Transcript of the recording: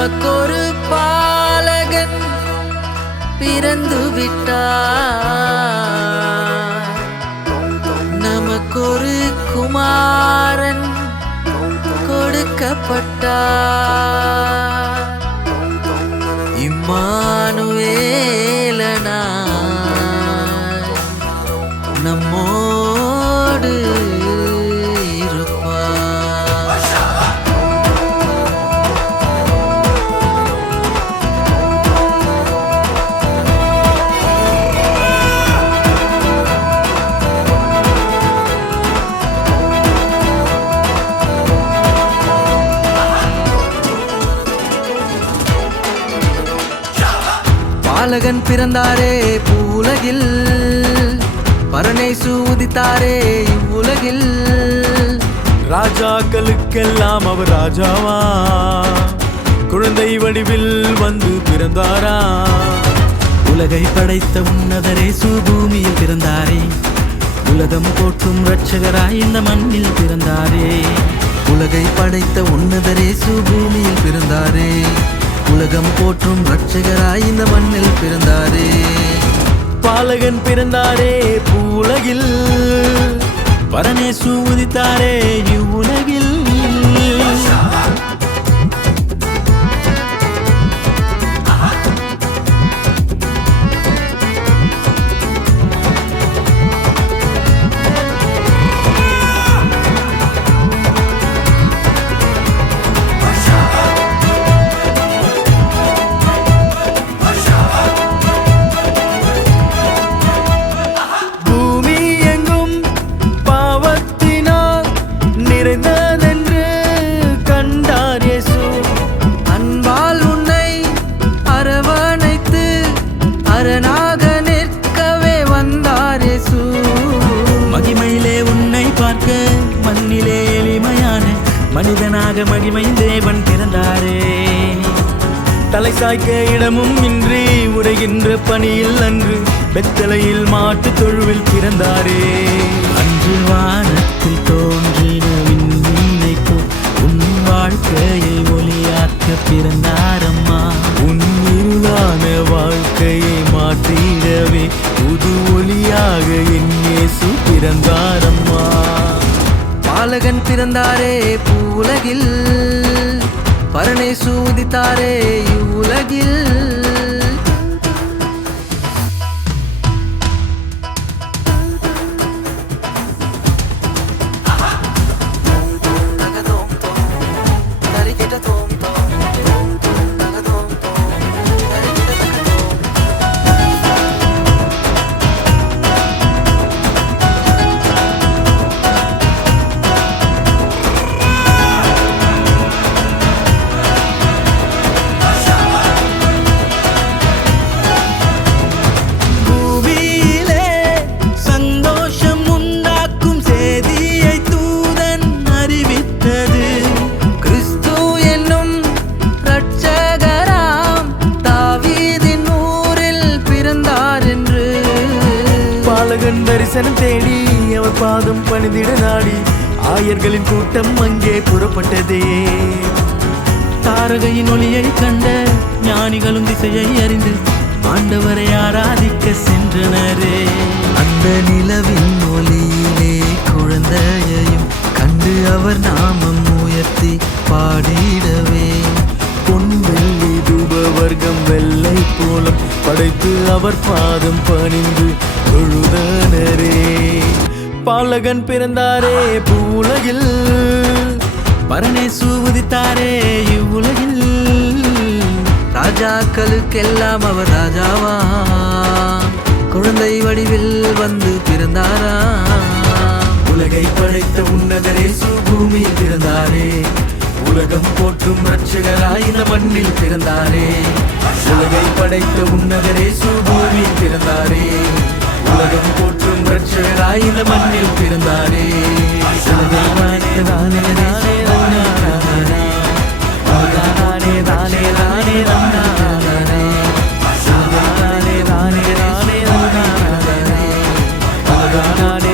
நமக்கொரு பாலகன் பிறந்து விட்டார், நமக்கொரு குமாரன் கொடுக்கப்பட்டார். இம்மானுவேலனாய் நம்மோடு பாலகன் பிறந்தாரே பூவுலகில், பரனேசு உதித்தாரே இவ்வுலகில். ராஜாக்களுக்கெல்லாம் அவர் ராஜாவா, குழந்தை வடிவில் வந்து பிறந்தாரா. உலகை படைத்த உன்னதரேசு பூமியில் பிறந்தாரே, உலகம் போற்றும் இரட்சகராய் இந்த மண்ணில் பிறந்தாரே. உலகை படைத்த உன்னதரேசு பூமியில் பிறந்தாரே, உலகம் போற்றும் இரட்சகராய் இந்த மண்ணில் பிறந்தாரே. பாலகன் பிறந்தாரே பூவுலகில், பரனேசு உதித்தாரே இவ்வுலகில். மகிமையிலே உன்னை பார்க்க மண்ணிலே எளிமையான மனிதனாக மகிமை தேவன் பிறந்தாரே. தலை சாய்க்க இடமும் இன்றி உரைகின்ற பணியில் அன்று பெத்தலையில் மாட்டு தொழுவில் பிறந்தாரே. அன்று வானத்தில் தோன்றின விண்மீனை போல் உன் வாழ்க்கையை ஒளியாக்க பிறந்தாரம்மா. உன் இருளான வாழ்க்கையை மாற்றிடவே புது ஒளியாக என் இயேசு பிறந்தாரம்மா. பாலகன் பிறந்தாரே பூவுலகில், பரனேசு உதித்தாரே இவ்வுலகில். தரிசனம் தேடி அவர் பாதம் பணிந்திட நாடி ஆயர்களின் கூட்டம் அங்கே புறப்பட்டதே. தாரகையின் ஒளியை கண்ட ஞானிகளும் திசையை அறிந்து ஆண்டவரை ஆராதிக்க சென்றனரே. அந்த நிலவின் ஒளியிலே குழந்தையையும் கண்டு அவர் நாமம் உயர்த்தி பாடிடவே. பொன் வெள்ளி தூப வர்க்கம் வெள்ளை போலம் படைத்து அவர் பாதம் பணிந்து தொழுதனரே. பாலகன் பிறந்தாரே பூவுலகில், பரனேசு உதித்தாரே இவ்வுலகில். ராஜாக்களுக்கெல்லாம் அவர் ராஜாவா, குழந்தை வடிவில் வந்து பிறந்தாரா. உலகை படைத்த உன்னதரேசு பூமியில் பிறந்தாரே, உலகம் போற்றும் இரட்சகராய் இந்த மண்ணில் பிறந்தாரே. உலகை படைத்த உன்னதரேசு பூமியில் பிறந்தாரே, உலகம் போற்றும் இரட்சகராய் இந்த மண்ணில் பிறந்தாரே. உலகை படைத்த தானே தானே தானே தானே தானே தானே தானே தானே தானே தானே தானே